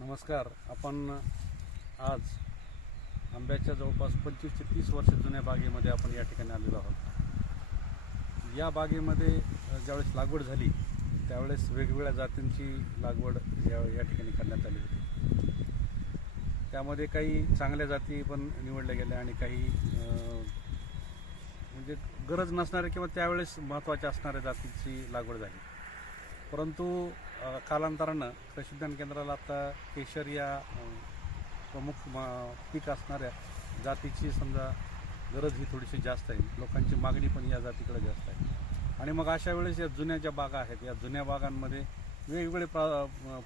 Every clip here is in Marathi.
नमस्कार. आपण आज आंब्याच्या जवळपास 25 ते 30 वर्ष जुन्या बागेमध्ये आपण या ठिकाणी आलेलो आहोत. या बागेमध्ये ज्यावेळेस लागवड झाली त्यावेळेस वेगवेगळ्या जातींची लागवड या ठिकाणी करण्यात आली होती. त्यामध्ये काही चांगल्या जाती पण निवडल्या गेल्या आणि काही म्हणजे गरज नसणाऱ्या किंवा त्यावेळेस महत्त्वाच्या असणाऱ्या जातींची लागवड झाली. परंतु कालांतरानं कृषी विज्ञान केंद्राला आता केशर या प्रमुख पीक असणाऱ्या जातीची समजा गरज ही थोडीशी जास्त आहे. लोकांची मागणी पण या जातीकडे जास्त आहे. आणि मग अशा वेळेस या जुन्या ज्या बागा आहेत या जुन्या बागांमध्ये वेगवेगळे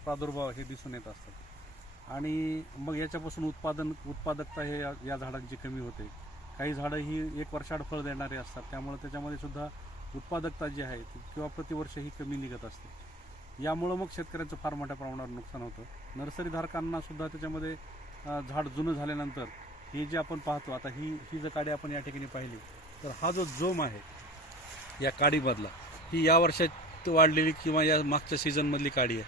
प्रादुर्भाव हे दिसून येत असतात. आणि मग याच्यापासून उत्पादकता हे या झाडांची कमी होते. काही झाडं ही 1 वर्षाआड फळ देणारी असतात, त्यामुळे त्याच्यामध्ये सुद्धा उत्पादकता जी आहे किंवा प्रतिवर्ष ही कमी निघत असते. यामुळं मग शेतकऱ्यांचं फार मोठ्या प्रमाणावर नुकसान होतं. नर्सरीधारकांना सुद्धा त्याच्यामध्ये झाड जुनं झाल्यानंतर हे जे आपण पाहतो आता ही जर काडी आपण या ठिकाणी पाहिली तर हा जो जोम आहे या काडीमधला ही या वर्षात वाढलेली किंवा या मागच्या सीझनमधली काडी आहे.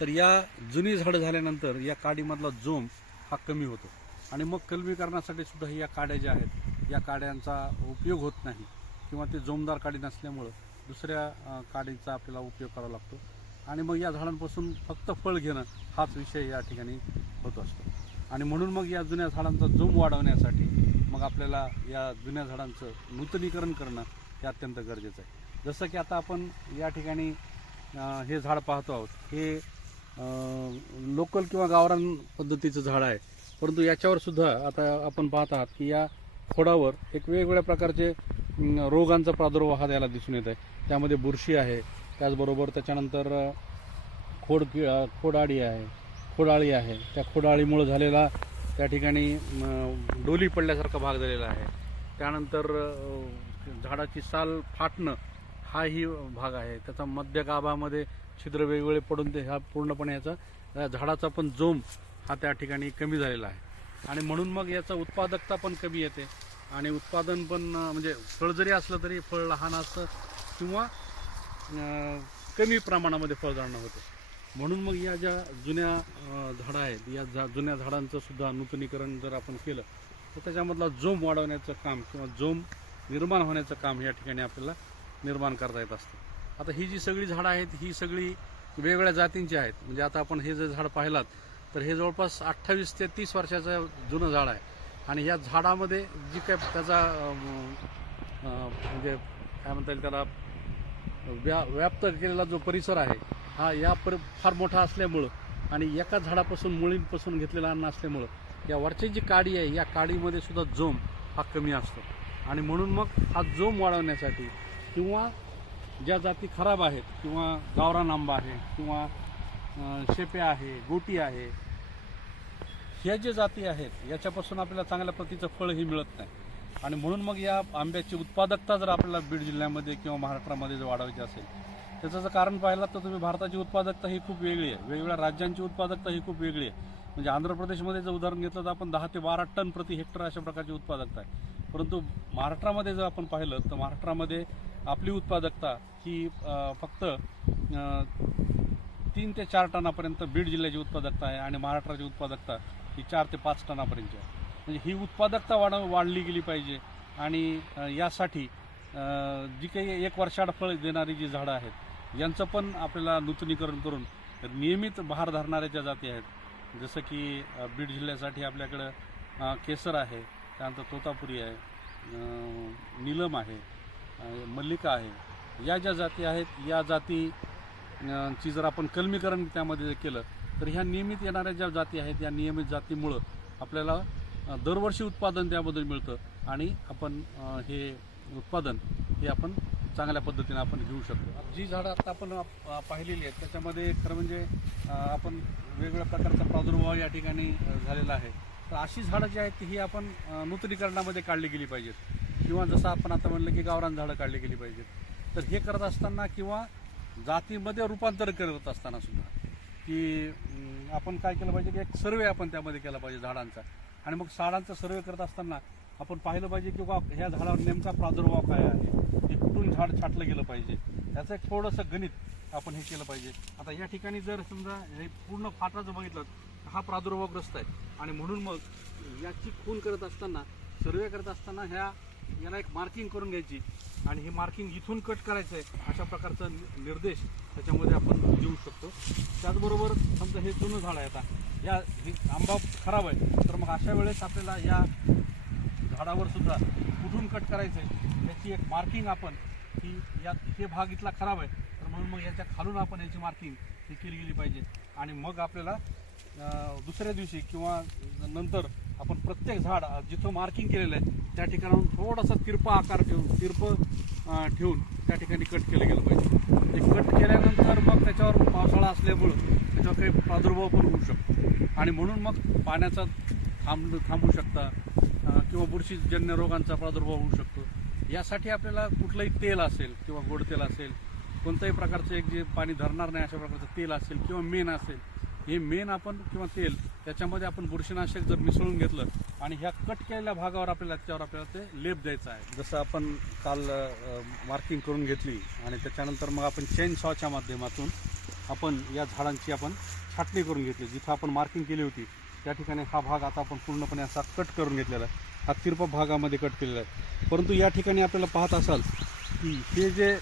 तर या जुनी झाडं झाल्यानंतर या काडीमधला जोम हा कमी होतो आणि मग कलमीकरणासाठी सुद्धा या काड्या ज्या आहेत या काड्यांचा उपयोग होत नाही किंवा ते जोमदार काडी नसल्यामुळं दुसऱ्या काडीचा आपल्याला उपयोग करावा लागतो. आणि मग या झाडांपासून फक्त फळ घेणं हाच विषय या ठिकाणी होत असतो. आणि म्हणून मग या जुन्या झाडांचा जोम वाढवण्यासाठी मग आपल्याला या जुन्या झाडांचं नूतनीकरण करणं हे अत्यंत गरजेचं आहे. जसं की आता आपण या ठिकाणी हे झाड पाहतो आहोत, हे लोकल किंवा गावरान पद्धतीचं झाड आहे. परंतु याच्यावर सुद्धा आता आपण पाहत आहात की या खोडावर एक वेगवेगळ्या प्रकारचे रोगांचा प्रादुर्भाव हा याला दिसून येत आहे. त्यामध्ये बुरशी आहे, त्याचबरोबर त्याच्यानंतर खोडाळी आहे. त्या खोडाळीमुळे झालेला त्या ठिकाणी डोली पडल्यासारखा भाग झालेला आहे. त्यानंतर झाडाची साल फाटणं हाही भाग आहे. त्याचा मध्य गाभामध्ये छिद्र वेगवेगळे पडून ते हा पूर्णपणे याचा झाडाचा पण जोम हा त्या ठिकाणी कमी झालेला आहे. आणि म्हणून मग याचा उत्पादकता पण कमी येते आणि उत्पादन पण म्हणजे फळ जरी असलं तरी फळ लहान असतं किंवा कमी प्रमाणामध्ये फळधारणा होते. म्हणून मग या ज्या जुन्या झाडं आहेत या जुन्या झाडांचं सुद्धा नूतनीकरण जर आपण केलं तर त्याच्यामधला जोम वाढवण्याचं काम किंवा जोम निर्माण होण्याचं काम या ठिकाणी आपल्याला निर्माण करता येत असतं. आता ही जी सगळी झाडं आहेत ही सगळी वेगवेगळ्या जातींची आहेत. म्हणजे आता आपण हे जर झाड पाहिलात तर हे जवळपास 28 ते 30 वर्षाचं जुनं झाड आहे. आणि या झाडामध्ये जी काय त्याचा म्हणजे काय म्हणता येईल त्याला व्याप्त केलेला जो परिसर आहे हा फार मोठा असल्यामुळं आणि एका झाडापासून मुळींपासून घेतलेला अन्न असल्यामुळं या वरची जी काडी आहे या काडीमध्ये सुद्धा जोम हा कमी असतो. आणि म्हणून मग हा जोम वाढवण्यासाठी किंवा ज्या जाती खराब आहेत किंवा गावरान आंबा आहे किंवा शेप्या आहे, गोटी आहे, ह्या ज्या जाती आहेत याच्यापासून आपल्याला चांगल्या प्रतीचं फळही मिळत नाही. आणि म्हणून मग या आंब्याची उत्पादकता जर आपल्याला बीड जिल्ह्यामध्ये किंवा महाराष्ट्रामध्ये जर वाढवायची असेल त्याचं जर कारण पाहिलं तर तुम्ही भारताची उत्पादकता ही खूप वेगळी आहे. वेगवेगळ्या राज्यांची उत्पादकता ही खूप वेगळी आहे. म्हणजे आंध्र प्रदेशमध्ये जर उदाहरण घेतलं तर आपण 10 ते 12 टन प्रति हेक्टर अशा प्रकारची उत्पादकता आहे. परंतु महाराष्ट्रामध्ये जर आपण पाहिलं तर महाराष्ट्रामध्ये आपली उत्पादकता ही फक्त 3 ते 4 टनापर्यंत बीड जिल्ह्याची उत्पादकता आहे आणि महाराष्ट्राची उत्पादकता ही 4 ते 5 टनापर्यंतची आहे. म्हणजे ही उत्पादकता वाढली गेली पाहिजे. आणि यासाठी जी काही 1 वर्षाआड फळ देणारी जी झाडं आहेत यांचं पण आपल्याला नूतनीकरण करून नियमित बहार धरणाऱ्या ज्या जाती आहेत जसं की बीड जिल्ह्यासाठी आपल्याकडं केसर आहे, त्यानंतर तोतापुरी आहे, नीलम आहे, मल्लिका आहे, या ज्या जाती आहेत या जातीची जर आपण कलमीकरण त्यामध्ये केलं तर ह्या नियमित येणाऱ्या ज्या जाती आहेत या नियमित जातीमुळं आपल्याला दरवर्षी उत्पादन त्याबद्दल मिळतं आणि आपण हे उत्पादन हे आपण चांगल्या पद्धतीने आपण घेऊ शकतो. जी झाडं आता आपण पाहिलेली आहेत त्याच्यामध्ये खरं म्हणजे आपण वेगवेगळ्या प्रकारचा प्रादुर्भाव या ठिकाणी झालेला आहे. तर अशी झाडं जी आहेत ही आपण नूतनीकरणामध्ये काढली गेली पाहिजेत किंवा जसं आपण आता म्हणलं की गावरान झाडं काढली गेली पाहिजेत. तर हे करत असताना किंवा जातीमध्ये रूपांतर करत असताना सुद्धा की आपण काय केलं पाहिजे की एक सर्वे आपण त्यामध्ये केला पाहिजे झाडांचा. आणि मग झाडांचा सर्वे करत असताना आपण पाहिलं पाहिजे की बा ह्या झाडावर नेमका प्रादुर्भाव काय आहे, हे कुठून झाड छाटलं गेलं पाहिजे, त्याचं एक थोडंसं गणित आपण हे केलं पाहिजे. आता या ठिकाणी जर समजा हे पूर्ण फाटा जर बघितलं तर हा प्रादुर्भावग्रस्त आहे आणि म्हणून मग याची खून करत असताना, सर्वे करत असताना याला एक मार्किंग करून घ्यायची आणि हे मार्किंग इथून कट करायचं आहे, अशा प्रकारचा निर्देश त्याच्यामध्ये आपण देऊ शकतो. त्याचबरोबर समजा हे जुनं झाड आहे, आता हे आंबा खराब आहे, तर मग अशा वेळेस आपल्याला या झाडावर सुद्धा कुठून कट करायचं आहे याची एक मार्किंग आपण हे भाग इथला खराब आहे, तर म्हणून मग याच्या खालून आपण याची मार्किंग ही केली गेली पाहिजे. आणि मग आपल्याला दुसऱ्या दिवशी किंवा नंतर आपण प्रत्येक झाड जिथं मार्किंग केलेलं आहे त्या ठिकाणाहून थोडासा तिरपा आकार ठेवून त्या ठिकाणी कट केलं गेलं पाहिजे. ते कट केल्यानंतर मग त्याच्यावर पावसाळा असल्यामुळं त्याच्यावर काही प्रादुर्भाव पण होऊ शकतो आणि म्हणून मग पाण्याचा थांबू शकता किंवा बुरशीजन्य रोगांचा प्रादुर्भाव होऊ शकतो. यासाठी आपल्याला कुठलंही तेल असेल किंवा गोड तेल असेल, कोणत्याही प्रकारचं एक जे पाणी धरणार नाही अशा प्रकारचं तेल असेल किंवा मेण असेल, हे मेण आपण किंवा तेल त्याच्यामध्ये आपण बुरशीनाशक जर मिसळून घेतलं आणि ह्या कट केलेल्या भागावर त्याच्यावर आपल्याला ते लेप द्यायचं आहे. जसं आपण काल मार्किंग करून घेतली आणि त्याच्यानंतर मग आपण चेन सॉच्या माध्यमातून आपण या झाडांची आपण छाटणी करून घेतली. जिथं आपण मार्किंग केली होती त्या ठिकाणी हा भाग आता आपण पूर्णपणे असा कट करून घेतलेला आहे. हा तिरपा भागामध्ये कट केलेला आहे. परंतु या ठिकाणी आपल्याला पाहत असाल की हे जे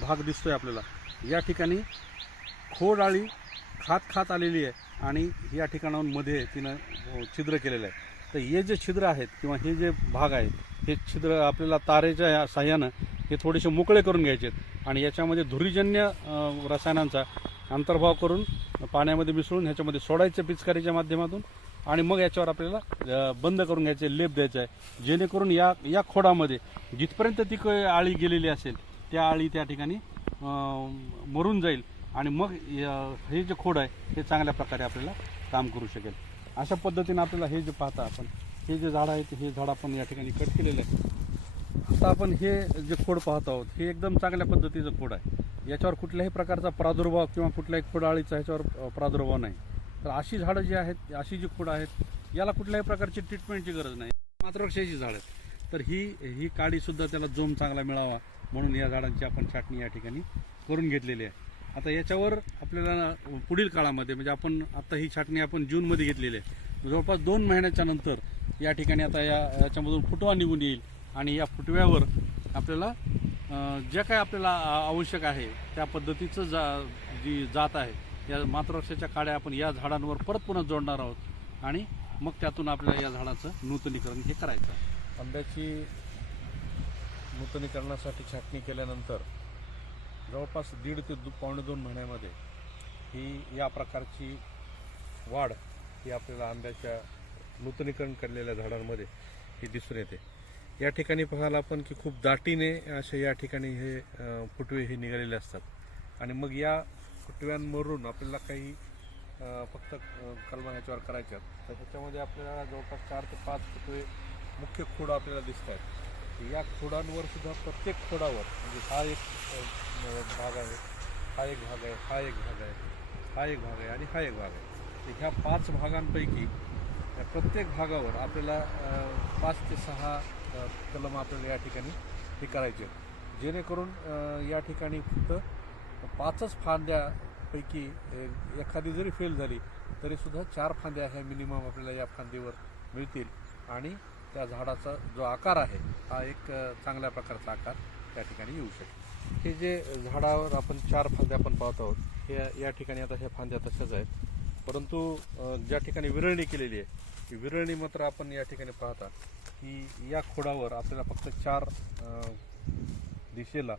भाग दिसतोय आपल्याला, या ठिकाणी खोड आळी खात आलेली आहे आणि या ठिकाणाहून मध्ये तिनं छिद्र केलेलं आहे. तर हे जे छिद्र आहेत किंवा हे जे भाग आहेत हे छिद्र आपल्याला तारेच्या साह्यानं हे थोडेसे मोकळे करून घ्यायचे आहेत आणि याच्यामध्ये धुरीजन्य रसायनांचा अंतर्भाव करून पाण्यामध्ये मिसळून ह्याच्यामध्ये सोडायचं पिचकारीच्या माध्यमातून आणि मग याच्यावर आपल्याला बंद करून घ्यायचे, लेप द्यायचा आहे, जेणेकरून या खोडामध्ये जिथपर्यंत ती आळी गेलेली असेल त्या आळी त्या ठिकाणी मरून जाईल आणि मग हे जे खोड आहे हे चांगल्या प्रकारे आपल्याला काम करू शकेल. अशा पद्धतीने आपल्याला हे जे पाहता आपण हे जे झाड आहे हे झाड आपण या ठिकाणी कट केलेलं आहे. आता आपण हे जे खोड पाहत आहोत हे एकदम चांगल्या पद्धतीचं खोड आहे. याच्यावर कुठल्याही प्रकारचा प्रादुर्भाव किंवा कुठल्याही खोडाळीचा ह्याच्यावर प्रादुर्भाव नाही. तर अशी झाडं जी आहेत, अशी जी खोडं आहेत, याला कुठल्याही प्रकारची ट्रीटमेंटची गरज नाही. मातृवृक्षाची झाडं आहेत, तर ही काडीसुद्धा त्याला जोम चांगला मिळावा म्हणून या झाडांची आपण छाटणी या ठिकाणी करून घेतलेली आहे. आता याच्यावर आपल्याला पुढील काळामध्ये म्हणजे आपण आता ही छाटणी आपण जूनमध्ये घेतलेली आहे, जवळपास 2 महिन्याच्या नंतर या ठिकाणी आता याच्यामधून फुटवा निघून येईल आणि या फुटव्यावर आपल्याला जे काय आपल्याला आवश्यक आहे त्या पद्धतीचं जी जात आहे या मातृवृक्षाच्या काड्या आपण या झाडांवर परत पुन्हा जोडणार आहोत आणि मग त्यातून आपल्याला या झाडाचं नूतनीकरण हे करायचं आहे. आंब्याची नूतनीकरणासाठी छाटणी केल्यानंतर जवळपास 1.5 ते 2.5 महिन्यामध्ये ही या प्रकारची वाढ ही आपल्याला आंब्याच्या नूतनीकरण केलेल्या झाडांमध्ये ही दिसून येते. या ठिकाणी पाहायला आपण की खूप दाटीने असे या ठिकाणी हे फुटवे हे निघालेले असतात आणि मग या फुटव्यांवरून आपल्याला काही फक्त कलमा ह्याच्यावर करायच्यात. तर ह्याच्यामध्ये आपल्याला जवळपास 4 ते 5 फुटवे मुख्य खोड आपल्याला दिसत आहेत. या खोडांवर सुद्धा प्रत्येक खोडावर म्हणजे हा एक भाग आहे, हा एक भाग आहे, हा एक भाग आहे, हा एक भाग आहे आणि हा एक भाग आहे. तर ह्या 5 भागांपैकी प्रत्येक भागावर आपल्याला 5 ते 6 कलम आपल्याला या ठिकाणी हे करायचे, जेणेकरून या ठिकाणी फक्त 5च फांद्यापैकी एखादी जरी फेल झाली तरी सुद्धा 4 फांद्या ह्या मिनिमम आपल्याला या फांदीवर मिळतील आणि त्या झाडाचा जो आकार आहे हा एक चांगल्या प्रकारचा आकार त्या ठिकाणी येऊ शकतो. हे जे झाडावर आपण 4 फांद्या आपण पाहत आहोत हे या ठिकाणी आता ह्या फांद्या तशाच आहेत, परंतु ज्या ठिकाणी विरळणी केलेली आहे ती विरळणी मात्र आपण या ठिकाणी पाहता की या खोडावर आपल्याला फक्त 4 दिशेला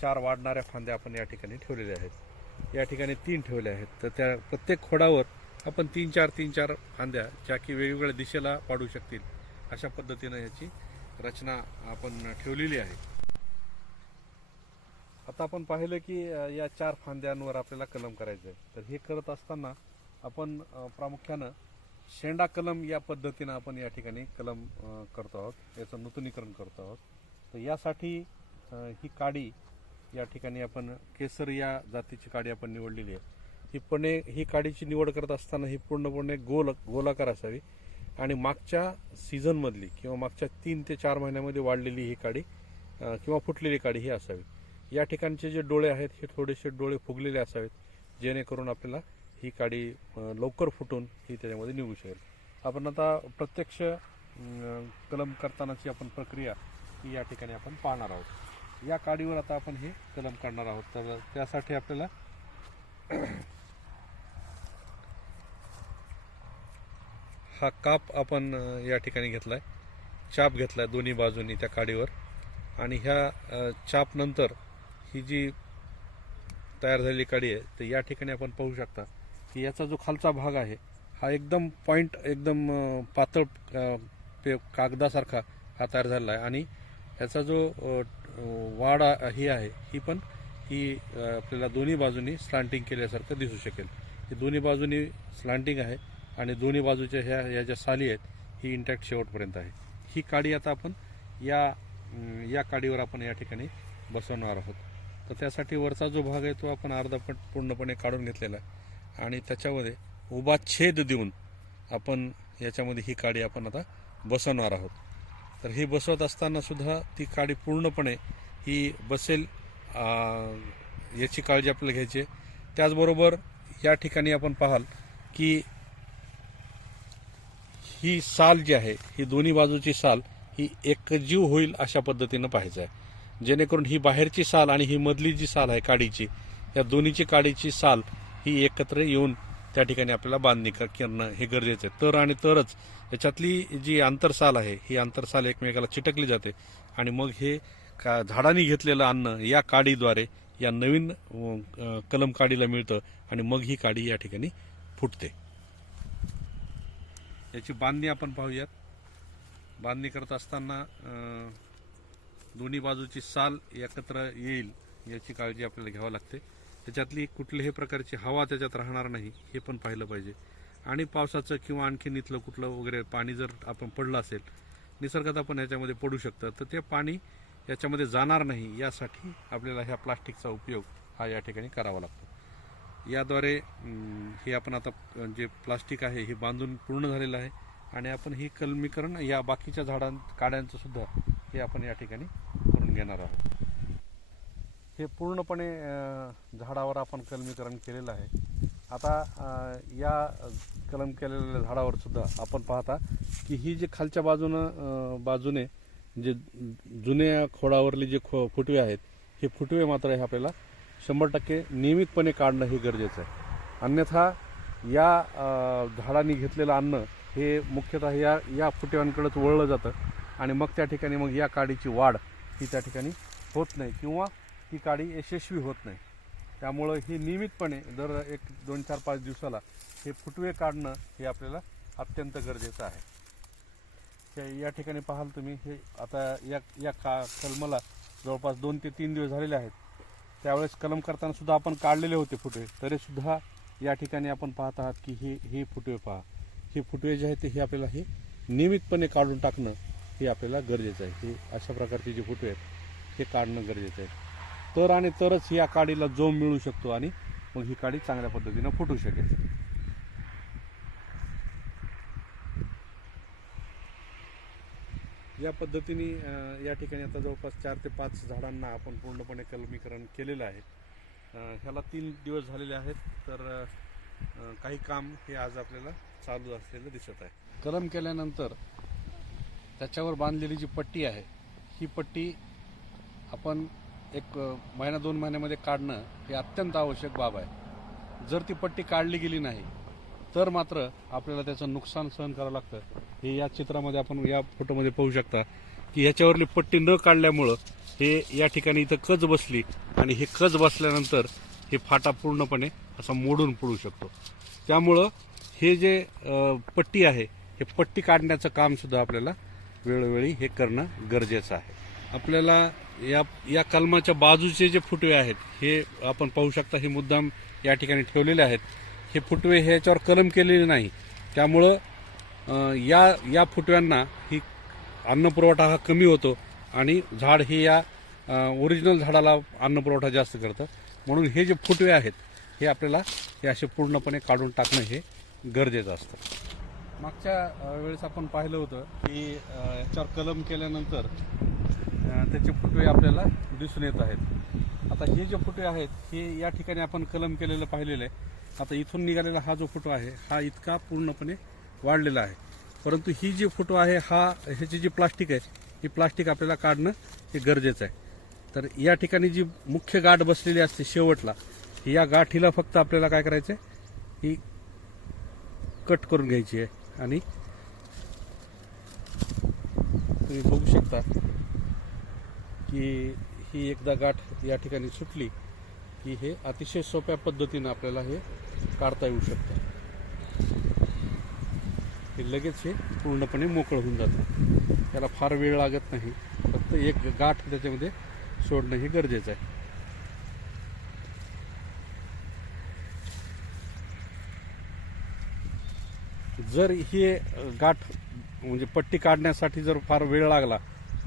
4 वाढणाऱ्या फांद्या आपण या ठिकाणी ठेवलेल्या आहेत. या ठिकाणी 3 ठेवल्या आहेत. तर त्या प्रत्येक खोडावर आपण 3-4 फांद्या ज्या की वेगवेगळ्या दिशेला वाढू शकतील अशा पद्धतीनं ह्याची रचना आपण ठेवलेली आहे. आता आपण पाहिलं की या 4 फांद्यांवर आपल्याला कलम करायचं आहे. तर हे करत असताना आपण प्रामुख्यानं शेंडा कलम या पद्धतीनं आपण या ठिकाणी कलम करतो आहोत, याचं नूतनीकरण करतो आहोत. तर यासाठी ही काडी या ठिकाणी आपण केसर या जातीची काडी आपण निवडलेली आहे. ही काडीची निवड करत असताना ही पूर्णपणे गोलाकार असावी आणि मागच्या सीझनमधली किंवा मागच्या 3 ते 4 महिन्यामध्ये वाढलेली ही काडी किंवा फुटलेली काडी ही असावी. या ठिकाणचे जे डोळे आहेत हे थोडेसे डोळे फुगलेले असावेत, जेणेकरून आपल्याला ही काडी लवकर फुटून ही त्याच्यामध्ये निघू शकेल. आपण आता प्रत्यक्ष कलम करतानाची आपण प्रक्रिया ही या ठिकाणी आपण पाहणार आहोत. या काडीवर आता आपण हे कलम काढणार आहोत. तर त्यासाठी आपल्याला हा काप आपण या ठिकाणी घेतलाय, चाप घेतलाय दोन्ही बाजूनी त्या काडीवर, आणि ह्या चाप नंतर ही जी तयार झालेली काडी आहे तर या ठिकाणी आपण पाहू शकता की याचा जो खालचा भाग आहे हा एकदम पॉइंट एकदम पातळ कागदासारखा हा तयार झालेला आहे, आणि ह्याचा जो वाढ ही आहे ही पण आपल्याला दोन्ही बाजूनी स्लांटिंग केल्यासारखं दिसू शकेल. ही दोन्ही बाजूनी स्लांटिंग आहे आणि दोन्ही बाजूच्या ह्या ज्या साली आहेत ही इंटॅक्ट शेवटपर्यंत आहे. ही काडी आता आपण या काडीवर आपण या ठिकाणी बसवणार आहोत. तर त्यासाठी वरचा जो भाग आहे तो आपण अर्धापट पूर्णपणे काढून घेतलेला आहे आणि त्याच्यामध्ये उभा छेद देऊन आपण याच्यामध्ये ही काडी आपण आता बसवणार आहोत. तर ही बसवत असताना सुद्धा ती काडी पूर्णपणे ही बसेल याची काळजी आपल्याला घ्यायची. त्याचबरोबर या ठिकाणी आपण पाहाल की ही साल जी आहे ही दोन्ही बाजूची साल ही एकजीव होईल अशा पद्धतीनं पाहायचं आहे, जेणेकरून ही बाहेरची साल आणि ही मधली जी साल आहे काडीची, या दोन्हीची काडीची साल ही एकत्र येऊन त्या ठिकाणी आपल्याला बांधणी करणं हे गरजेचं आहे. तर आणि तरच याच्यातली जी आंतरसाल आहे ही आंतरसाल एकमेकाला चिटकली जाते आणि मग हे झाडांनी घेतलेलं अन्न या काडीद्वारे या नवीन कलम काडीला मिळतं आणि मग ही काडी या ठिकाणी फुटते. याची बांधणी आपण पाहूयात. बांधणी करत असताना दोन्ही बाजूची साल एकत्र येईल याची काळजी आपल्याला घ्यावी लागते. त्याच्यातली कुठल्याही प्रकारची हवा त्याच्यात राहणार नाही हे पण पाहिलं पाहिजे. आणि पावसाचं किंवा आणखीन इथलं कुठलं वगैरे पाणी जर आपण पडलं असेल, निसर्गात आपण याच्यामध्ये पडू शकतं, तर ते पाणी याच्यामध्ये जाणार नाही यासाठी आपल्याला ह्या प्लास्टिकचा उपयोग हा या ठिकाणी करावा लागतो. याद्वारे हे आपण आता जे प्लास्टिक आहे हे बांधून पूर्ण झालेलं आहे आणि आपण ही कलमीकरण या बाकीच्या काड्यांचं सुद्धा हे आपण या ठिकाणी करून घेणार आहोत. हे पूर्णपणे झाडावर आपण कलमीकरण केलेलं आहे. आता या कलम केलेल्या झाडावर सुद्धा आपण पाहता की ही जे खालच्या बाजूने जे जुन्या खोडावरले जे फुटवे आहेत हे फुटवे मात्र हे आपल्याला 100% नियमितपणे काढणं हे गरजेचं आहे. अन्यथा या झाडांनी घेतलेलं अन्न हे मुख्यतः या फुटव्यांकडेच वळलं जातं आणि मग त्या ठिकाणी मग या काडीची वाढ ही त्या ठिकाणी होत नाही किंवा ती काडी यशस्वी होत नाही. त्यामुळं ही नियमितपणे दर 1, 2, 4, 5 दिवसाला हे फुटवे काढणं हे आपल्याला अत्यंत गरजेचं आहे. या ठिकाणी पाहाल तुम्ही हे आता या कलमाला जवळपास 2 ते 3 दिवस झालेले आहेत. त्यावेळेस कलम करताना सुद्धा आपण काढलेले होते फुटवे, तरी सुद्धा या ठिकाणी आपण पाहत आहात की हे फुटवे पहा. हे फुटवे जे आहेत हे आपल्याला हे नियमितपणे काढून टाकणं हे आपल्याला गरजेचं आहे. हे अशा प्रकारचे जे फुटवे आहेत हे काढणं गरजेचं आहे. तर आणि तरच या काडीला जोम मिळू शकतो आणि मग ही काडी चांगल्या पद्धतीनं फुटू शकेल. या पद्धतीने या ठिकाणी आता जवळपास 4 ते 5 झाडांना आपण पूर्णपणे कलमीकरण केलेलं आहे. ह्याला 3 दिवस झालेले आहेत. तर काही काम हे आज आपल्याला चालू असलेलं दिसत आहे. कलम केल्यानंतर त्याच्यावर बांधलेली जी पट्टी आहे ही पट्टी आपण 1 महिना 2 महिन्यामध्ये काढणं हे अत्यंत आवश्यक बाब आहे. जर ती पट्टी काढली गेली नाही तर मात्र आपल्याला त्याचं नुकसान सहन करावं लागतं. हे या चित्रामध्ये आपण या फोटोमध्ये पाहू शकता की ह्याच्यावरली पट्टी न काढल्यामुळं हे या ठिकाणी इथं कच बसली आणि हे कच बसल्यानंतर हे फाटा पूर्णपणे असा मोडून पडू शकतो. त्यामुळं हे जे पट्टी आहे हे पट्टी काढण्याचं काम सुद्धा आपल्याला वेळोवेळी हे करणं गरजेचं आहे. आपल्याला या कलमाच्या बाजूचे जे फुटवे आहेत हे आपण पाहू शकता. हे मुद्दाम या ठिकाणी ठेवलेले आहेत. हे फुटवे हे याच्यावर कलम केलेले नाही. त्यामुळं या फुटव्यांना ही अन्नपुरवठा हा कमी होतो आणि झाड हे या ओरिजिनल झाडाला अन्नपुरवठा जास्त करतं. म्हणून हे जे फुटवे आहेत हे आपल्याला हे असे पूर्णपणे काढून टाकणं हे गरजेचं असतं. मागच्या वेळेस आपण पाहिलं होतं की याच्यावर कलम केल्यानंतर त्याचे फुटवे आपल्याला दिसून येत आहेत. आता हे जे फुटवे आहेत हे या ठिकाणी आपण कलम केलेलं पाहिलेलं आहे. आता इथून निघालेला हा जो फुटवा आहे हा इतका पूर्णपणे वाढलेला आहे, परंतु ही जी फुटवा आहे ह्याची जी प्लास्टिक आहे ही प्लास्टिक आपल्याला काढणं हे गरजेचं आहे. तर या ठिकाणी जी मुख्य गाठ बसलेली असते शेवटला, या गाठीला फक्त आपल्याला काय करायचं आहे, ही कट करून घ्यायची आहे. आणि तुम्ही बघू शकता की ही एकदा गाठ या ठिकाणी सुटली की हे अतिशय सोप्या पद्धतीनं आपल्याला हे काढता येऊ शकतं. हे लगेच हे पूर्णपणे मोकळं होऊन जातं. त्याला फार वेळ लागत नाही, फक्त एक गाठ त्याच्यामध्ये सोडणं हे गरजेचं आहे. जर ही गाठ म्हणजे पट्टी काढण्यासाठी जर फार वेळ लागला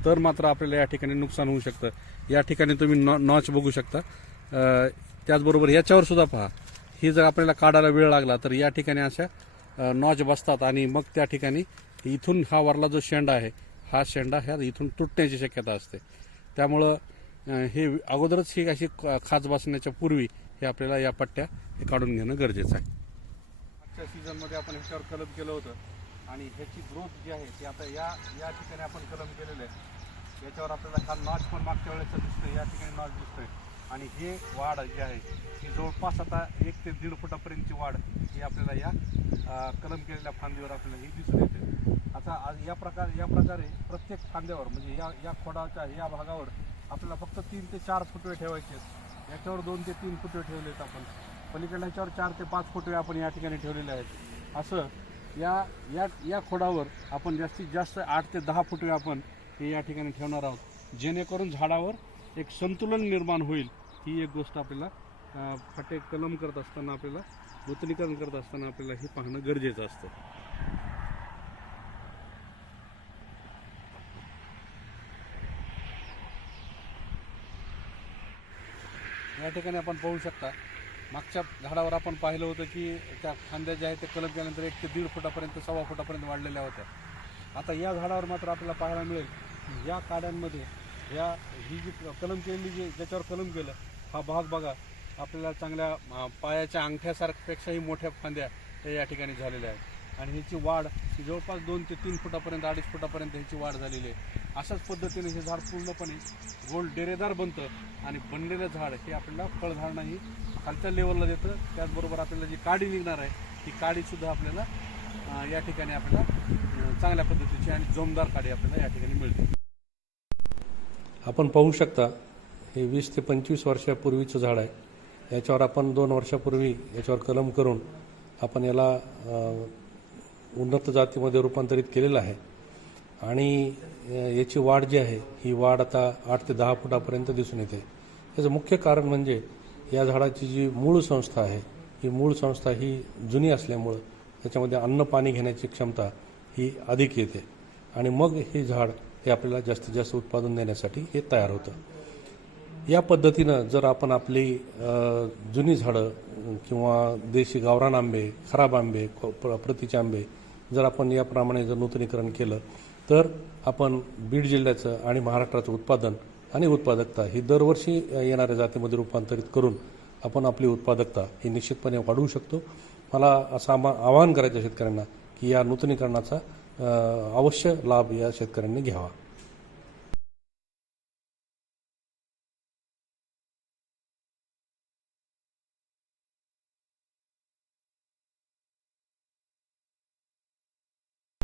तर मात्र आपल्याला या ठिकाणी नुकसान होऊ शकतं. या ठिकाणी तुम्ही नॉच बघू शकता. त्याचबरोबर याच्यावर सुद्धा पहा, ही जर आपल्याला काढायला वेळ लागला तर या ठिकाणी अशा नॉच बसतात आणि मग त्या ठिकाणी इथून हा वरला जो शेंडा आहे हा शेंडा ह्या इथून तुटण्याची शक्यता असते. त्यामुळं हे अगोदरच ही अशी खाच बसण्याच्या पूर्वी हे आपल्याला या पट्ट्या हे काढून घेणं गरजेचं आहे. मागच्या सीझनमध्ये आपण ह्याच्यावर कलम केलं होतं आणि ह्याची ग्रोथ जी आहे ती आता या ठिकाणी आपण कलम केलेलं आहे. याच्यावर आपल्याला हा नॉच पण मागच्या वेळेस दिसतोय, या ठिकाणी नॉच दिसतोय. आणि हे वाढ जी आहे ही जवळपास आता 1 ते 1.5 फुटापर्यंतची वाढ ही आपल्याला या कलम केलेल्या फांदीवर आपल्याला ही दिसून येते. आता आज या प्रकारे प्रत्येक फांद्यावर म्हणजे या खोडाच्या या भागावर आपल्याला फक्त 3 ते 4 फुटवे ठेवायचे आहेत. याच्यावर 2 ते 3 फुटवे ठेवले आहेत आपण. पलीकडल्या ह्याच्यावर 4 ते 5 फुटवे आपण या ठिकाणी ठेवलेले आहेत. असं या खोडावर आपण जास्तीत जास्त 8 ते 10 फुटवे आपण हे या ठिकाणी ठेवणार आहोत, जेणेकरून झाडावर एक संतुलन निर्माण होईल. ही एक गोष्ट आपल्याला फाटे कलम करत असताना, आपल्याला नूतनीकरण करत असताना आपल्याला हे पाहणं गरजेचं असतं. या ठिकाणी आपण पाहू शकता, मागच्या झाडावर आपण पाहिलं होतं की त्या फांद्या ज्या आहेत ते कलम केल्यानंतर 1 ते 1.5 फुटापर्यंत 1.25 फुटापर्यंत वाढलेल्या होत्या. आता या झाडावर मात्र आपल्याला पाहायला मिळेल की या काड्यांमध्ये ही जी कलम केलेली ज्याच्यावर कलम केलं हा भाग बघा, आपल्याला चांगल्या पायाच्या अंगठ्यासारख्यापेक्षाही मोठ्या फांद्या या ठिकाणी झालेल्या आहेत. आणि ह्याची वाढ ही जवळपास 2 ते 3 फुटापर्यंत 2.5 फुटापर्यंत ह्याची वाढ झालेली आहे. अशाच पद्धतीने हे झाड पूर्णपणे गोल डेरेदार बनतं आणि बनलेलं झाड हे आपल्याला फळधारणाही खालच्या लेवलला देतं. त्याचबरोबर आपल्याला जी काडी निघणार आहे ती काडीसुद्धा आपल्याला या ठिकाणी आपल्याला चांगल्या पद्धतीची आणि जोमदार काडी आपल्याला या ठिकाणी मिळते. आपण पाहू शकता हे 20 ते 25 वर्षापूर्वीचं झाड आहे. याच्यावर आपण 2 वर्षापूर्वी याच्यावर कलम करून आपण याला उन्नत जातीमध्ये रूपांतरित केलेलं आहे. आणि याची वाढ जी आहे ही वाढ आता 8 ते 10 फुटापर्यंत दिसून येते. याचं मुख्य कारण म्हणजे या झाडाची जी मूळ संस्था आहे ही मूळ संस्था ही जुनी असल्यामुळं त्याच्यामध्ये अन्न पाणी घेण्याची क्षमता ही अधिक येते आणि मग हे झाड हे आपल्याला जास्तीत जास्त उत्पादन देण्यासाठी हे तयार होतं. या पद्धतीनं जर आपण आपली जुनी झाडं किंवा देशी गावरान आंबे, खराब आंबे, प्रतीचे आंबे जर आपण याप्रमाणे जर नूतनीकरण केलं तर आपण बीड जिल्ह्याचं आणि महाराष्ट्राचं उत्पादन आणि उत्पादकता ही दरवर्षी येणाऱ्या जातीमध्ये रूपांतरित करून आपण आपली उत्पादकता ही निश्चितपणे वाढवू शकतो. मला असं आवाहन करायचं शेतकऱ्यांना की या नूतनीकरणाचा अवश्य लाभ या शेतकऱ्यांनी घ्यावा.